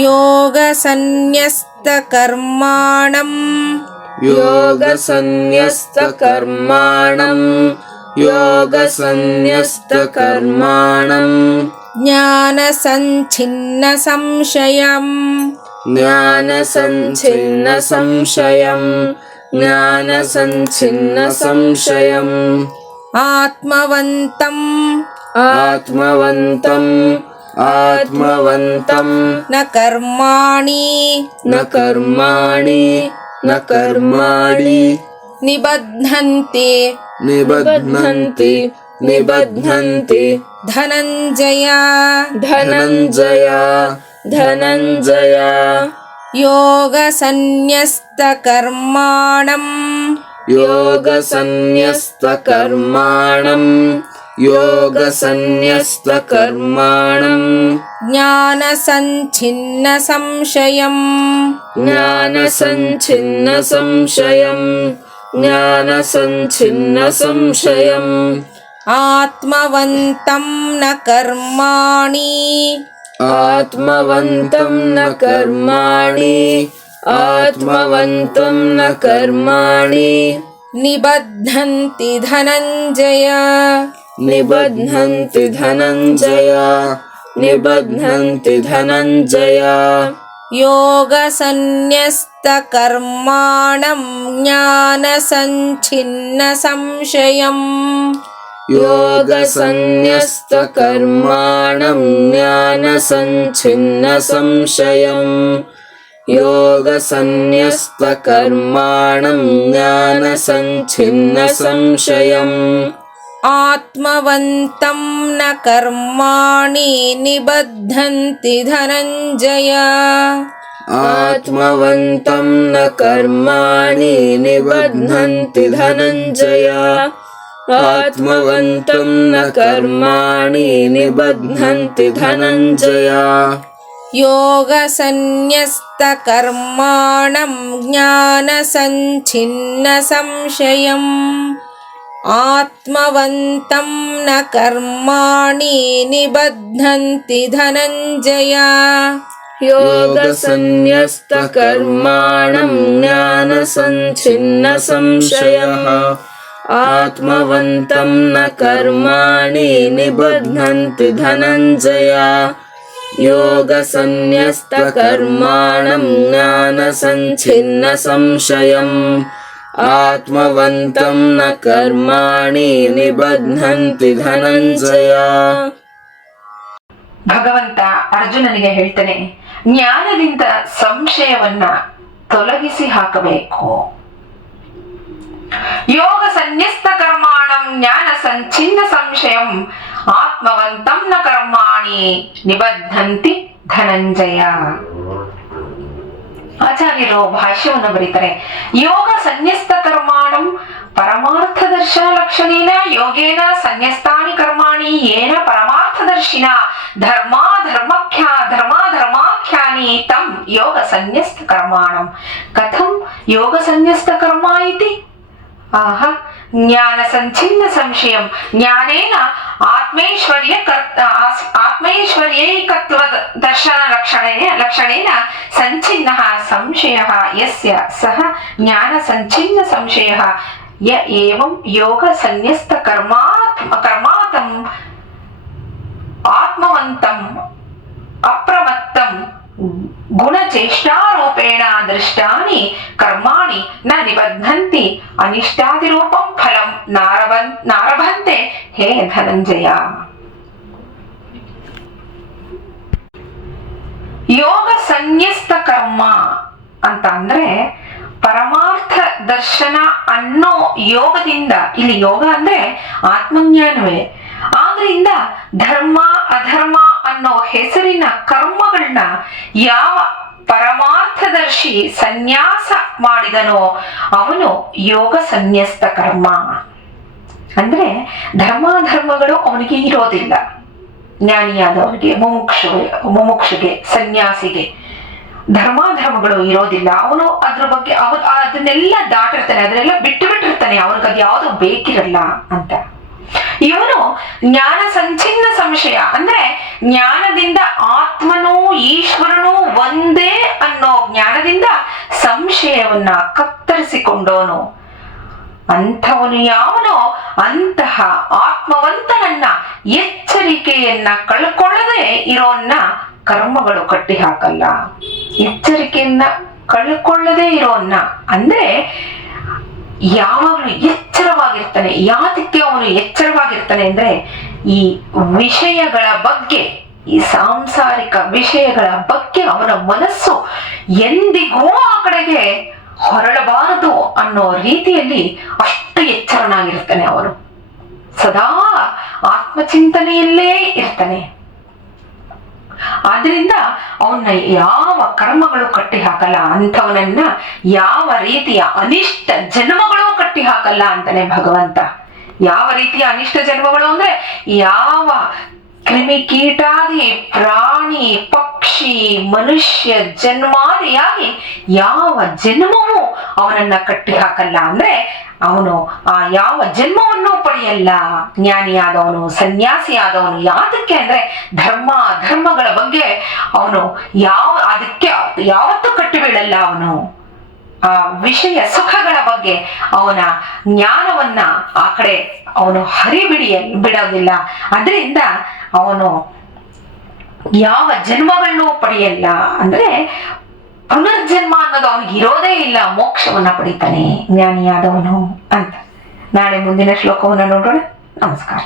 ಯೋಗಸನ್ಯಸ್ತಕರ್ಮಾಣಂ ಯೋಗಸನ್ಯಸ್ತಕರ್ಮಾಣಂ ಯೋಗಸನ್ಯಸ್ತಕರ್ಮಾಣಂ ಜ್ಞಾನಸಂಛಿನ್ನ ಸಂಶಯಂ ಜ್ಞಾನಸಂಛಿನ್ನ ಸಂಶಯಂ ಜ್ಞಾನಸಂಛಿನ್ನ ಸಂಶಯಂ ಆತ್ಮವಂತಂ ಆತ್ಮವಂತಂ ಆತ್ಮವಂತಂ ನ ಕರ್ಮಾಣಿ ನ ಕರ್ಮಾಣಿ ನ ಕರ್ಮಾಣಿ ನಿಬಧ್ನಂತಿ ನಿಬಧ್ನಂತಿ ನಿಬಧ್ನಂತಿ ಧನಂಜಯ ಧನಂಜಯ ಧನಂಜಯ ಯೋಗಸನ್ಯಸ್ತಕರ್ಮಾಣಂ ಯೋಗಸನ್ಯಸ್ತಕರ್ಮಾಣಂ ಯೋಗಸನ್ಯಸ್ತಕರ್ಮಾಣಂ ಜ್ಞಾನಸಂಛಿನ್ನ ಸಂಶಯಂ ಜ್ಞಾನಸಂಛಿನ್ನ ಸಂಶಯಂ ಜ್ಞಾನಸಂಛಿನ್ನ ಸಂಶಯಂ ಆತ್ಮವಂತಂ ನ ಕರ್ಮಾಣಿ ಆತ್ಮವಂತಂ ನ ಕರ್ಮಾಣಿ ಆತ್ಮವಂತಂ ನ ಕರ್ಮಾಣಿ ನಿಬಧ್ನಂತಿ ಧನಂಜಯ ನಿಬಧ್ನಂತಿ ಧನಂಜಯ ನಿಬಧ್ನಂತಿ ಧನಂಜಯ ಯೋಗಸನ್ಯಸ್ತಕರ್ಮಾಣಂ ಜ್ಞಾನಸಂಛಿನ್ನ ಸಂಶಯಂ ಯೋಗಸನ್ಯಸ್ತಕರ್ಮಾಣಂ ಜ್ಞಾನಸಂಛಿನ್ನ ಸಂಶಯಂ ಯೋಗಸನ್ಯಸ್ತಕರ್ಮಾಣಂ ಜ್ಞಾನಸಂಛಿನ್ನ ಸಂಶಯಂ ಆತ್ಮವಂತಂ ನ ಕರ್ಮಾಣಿ ನಿಬಧ್ನಂತಿ ಧನಂಜಯ ಆತ್ಮವಂತಂ ನ ಕರ್ಮಾಣಿ ನಿಬಧ್ನಂತಿ ಧನಂಜಯ ಆತ್ಮವಂತಂ ನ ಕರ್ಮಾಣಿ ನಿಬಧ್ನಂತಿ ಧನಂಜಯ ಯೋಗಸನ್ಯಸ್ತಕರ್ಮಾಣಂ ಜ್ಞಾನಸಂಛಿನ್ನ ಸಂಶಯಂ ಆತ್ಮವಂತಂ ನ ಕರ್ಮಾಣಿ ನಿಬಧ್ನಂತಿ ಧನಂಜಯ ಯೋಗಸನ್ಯಸ್ತಕರ್ಮಾಣಂ ಜ್ಞಾನಸಂಛಿನ್ನ ಸಂಶಯಃ ಆತ್ಮವಂತಂ ನ ಕರ್ಮಾಣಿ ನಿಬಧ್ನಂತಿ ಧನಂಜಯ ಯೋಗಸನ್ಯಸ್ತಕರ್ಮಾಣಂ ಜ್ಞಾನಸಂಛಿನ್ನ ಸಂಶಯಂ ಆತ್ಮವಂತಂ ನ ಕರ್ಮಾಣಿ ನಿಬಧ್ನಂತಿ ಧನಂಜಯ. ಭಗವಂತ ಅರ್ಜುನನಿಗೆ ಹೇಳ್ತಾನೆ, ಜ್ಞಾನದಿಂದ ಸಂಶಯವನ್ನ ತೊಲಗಿಸಿ ಹಾಕಬೇಕು. ಯೋಗ ಸನ್ಯಸ್ತ ಕರ್ಮಾಣಂ ಜ್ಞಾನ ಸಂಚಿನ್ನ ಸಂಶಯಂ ಆತ್ಮವಂತಂ ನ ಕರ್ಮಾಣಿ ನಿಬದ್ಧಂತಿ ಧನಂಜಯ. ಆಚಾರ್ಯರು ಭಾಷ್ಯವನ್ನು ಬರೀತಾರೆ, ಯೋಗ ಸನ್ಯಸ್ತ ಕರ್ಮಾಣಂ ಪರಮಾರ್ಥ ದರ್ಶನ ಲಕ್ಷಣೇನ ಯೋಗೇನ ಸನ್ಯಸ್ತಾನಿ ಕರ್ಮಾಣಿ ಯೇನ ಪರಮಾರ್ಥದರ್ಶಿನ ಧರ್ಮಾಖ್ಯಾನಿ ತಂ ಯೋಗ ಸನ್ಯಸ್ತ ಕರ್ಮಾಣಂ. ಕಥಂ ಯೋಗ ಸನ್ಯಸ್ತ ಕರ್ಮ ಇತಿ? ಆಹ, ಜ್ಞಾನ ಸಂಚಿನ್ನ ಸಂಶಯಂ ಜ್ಞಾನೇನ ಆತ್ಮೈಶ್ವರ್ಯೈಕತ್ವ ದರ್ಶನ ಲಕ್ಷಣೇನ ಸಂಚಿನ್ನಃ ಸಂಶಯಃ ಯಸ್ಯ ಸಹ ಜ್ಞಾನ ಸಂಚಿನ್ನ ಸಂಶಯಃ ಯ ಏವಂ ಯೋಗ ಸನ್ಯಸ್ತ ಕರ್ಮಾತಂ ಆತ್ಮವಂತಂ ಅಪ್ರಮತ್ತಂ ಗುಣಚೇಷ್ಟಾರೂಪೇಣ ದೃಷ್ಟಾನಿ ಕರ್ಮಾಣಿ ನ ನಿಬಧ್ನಂತಿ ಅನಿಷ್ಟಾದಿರೂಪಂ ಫಲಂ ನಾರಭಂತೆ ಹೇ ಧನಂಜಯ. ಯೋಗ ಸನ್ಯಸ್ತ ಕರ್ಮ ಅಂತ ಅಂದ್ರೆ ಪರಮಾರ್ಥ ದರ್ಶನ ಅನ್ನೋ ಯೋಗದಿಂದ, ಇಲ್ಲಿ ಯೋಗ ಅಂದ್ರೆ ಆತ್ಮಜ್ಞಾನವೇ, ಆದ್ರಿಂದ ಧರ್ಮ ಅಧರ್ಮ ಅನ್ನೋ ಹೆಸರಿನ ಕರ್ಮಗಳನ್ನ ಯಾವ ಪರಮಾರ್ಥದರ್ಶಿ ಸನ್ಯಾಸ ಮಾಡಿದನೋ ಅವನು ಯೋಗ ಸನ್ಯಸ್ತ ಕರ್ಮ. ಅಂದ್ರೆ ಧರ್ಮಾಧರ್ಮಗಳು ಅವನಿಗೆ ಇರೋದಿಲ್ಲ. ಜ್ಞಾನಿಯಾದವನಿಗೆ, ಮುಮುಕ್ಷುಗೆ, ಸನ್ಯಾಸಿಗೆ ಧರ್ಮಾಧರ್ಮಗಳು ಇರೋದಿಲ್ಲ. ಅವನು ಅದ್ರ ಬಗ್ಗೆ ಅದನ್ನೆಲ್ಲ ದಾಟಿರ್ತಾನೆ, ಅದನ್ನೆಲ್ಲ ಬಿಟ್ಟಿರ್ತಾನೆ, ಅವನಿಗೆ ಅದು ಯಾವುದು ಬೇಕಿರಲ್ಲ ಅಂತ. ಇವನು ಜ್ಞಾನ ಸಂಚಿನ್ನ ಸಂಶಯ ಅಂದ್ರೆ ಜ್ಞಾನದಿಂದ ಆತ್ಮನೂ ಈಶ್ವರನೂ ಒಂದೇ ಅನ್ನೋ ಜ್ಞಾನದಿಂದ ಸಂಶಯವನ್ನ ಕತ್ತರಿಸಿಕೊಂಡವನು. ಅಂಥವನು ಯಾವನೋ ಅಂತಹ ಆತ್ಮವಂತನನ್ನ ಎಚ್ಚರಿಕೆಯನ್ನ ಕಳ್ಕೊಳ್ಳದೆ ಇರೋನ್ನ ಕರ್ಮಗಳು ಕಟ್ಟಿ ಹಾಕಲ್ಲ. ಎಚ್ಚರಿಕೆಯನ್ನ ಕಳ್ಕೊಳ್ಳದೆ ಇರೋನ್ನ ಅಂದ್ರೆ ಯಾವಾಗಲೂ ಎಚ್ಚರವಾಗಿರ್ತಾನೆ. ಯಾತಕ್ಕೆ ಅವನು ಎಚ್ಚರವಾಗಿರ್ತಾನೆ ಅಂದ್ರೆ ಈ ವಿಷಯಗಳ ಬಗ್ಗೆ, ಈ ಸಾಂಸಾರಿಕ ವಿಷಯಗಳ ಬಗ್ಗೆ ಅವನ ಮನಸ್ಸು ಎಂದಿಗೂ ಆ ಕಡೆಗೆ ಹೊರಳಬಾರದು ಅನ್ನೋ ರೀತಿಯಲ್ಲಿ ಅಷ್ಟು ಎಚ್ಚರನಾಗಿರ್ತಾನೆ. ಅವನು ಸದಾ ಆತ್ಮಚಿಂತನೆಯಲ್ಲೇ ಇರ್ತಾನೆ. ಆದ್ರಿಂದ ಅವನ್ನ ಯಾವ ಕರ್ಮಗಳು ಕಟ್ಟಿ ಹಾಕಲ್ಲ, ಅಂಥವನನ್ನ ಯಾವ ರೀತಿಯ ಅನಿಷ್ಟ ಜನ್ಮಗಳು ಕಟ್ಟಿ ಹಾಕಲ್ಲ ಅಂತಾನೆ ಭಗವಂತ. ಯಾವ ರೀತಿಯ ಅನಿಷ್ಟ ಜನ್ಮಗಳು ಅಂದ್ರೆ ಯಾವ ಕ್ರಿಮಿ ಕೀಟಾದಿ ಪ್ರಾಣಿ ಪಕ್ಷಿ ಮನುಷ್ಯ ಜನ್ಮಾದಿಯಾಗಿ ಯಾವ ಜನ್ಮವೂ ಅವನನ್ನ ಕಟ್ಟಿ ಹಾಕಲ್ಲ. ಅಂದ್ರೆ ಅವನು ಆ ಯಾವ ಜನ್ಮವನ್ನು ಪಡೆಯಲ್ಲ. ಜ್ಞಾನಿಯಾದವನು, ಸನ್ಯಾಸಿಯಾದವನು. ಯಾತಕ್ಕೆ ಅಂದ್ರೆ ಧರ್ಮಗಳ ಬಗ್ಗೆ ಅವನು ಅದಕ್ಕೆ ಯಾವತ್ತೂ ಕಟ್ಟಿ ಬೀಳಲ್ಲ. ಅವನು ಆ ವಿಷಯ ಸುಖಗಳ ಬಗ್ಗೆ ಅವನ ಜ್ಞಾನವನ್ನ ಆ ಕಡೆ ಅವನು ಬಿಡೋದಿಲ್ಲ. ಅದರಿಂದ ಅವನು ಯಾವ ಜನ್ಮಗಳನ್ನು ಪಡೆಯಲ್ಲ. ಅಂದ್ರೆ ಪುನರ್ಜನ್ಮ ಅನ್ನೋದು ಅವನಿಗೆ ಇರೋದೇ ಇಲ್ಲ. ಮೋಕ್ಷವನ್ನ ಪಡಿತಾನೆ ಜ್ಞಾನಿಯಾದವನು ಅಂತ. ನಾಳೆ ಮುಂದಿನ ಶ್ಲೋಕವನ್ನ ನೋಡೋಣ. ನಮಸ್ಕಾರ.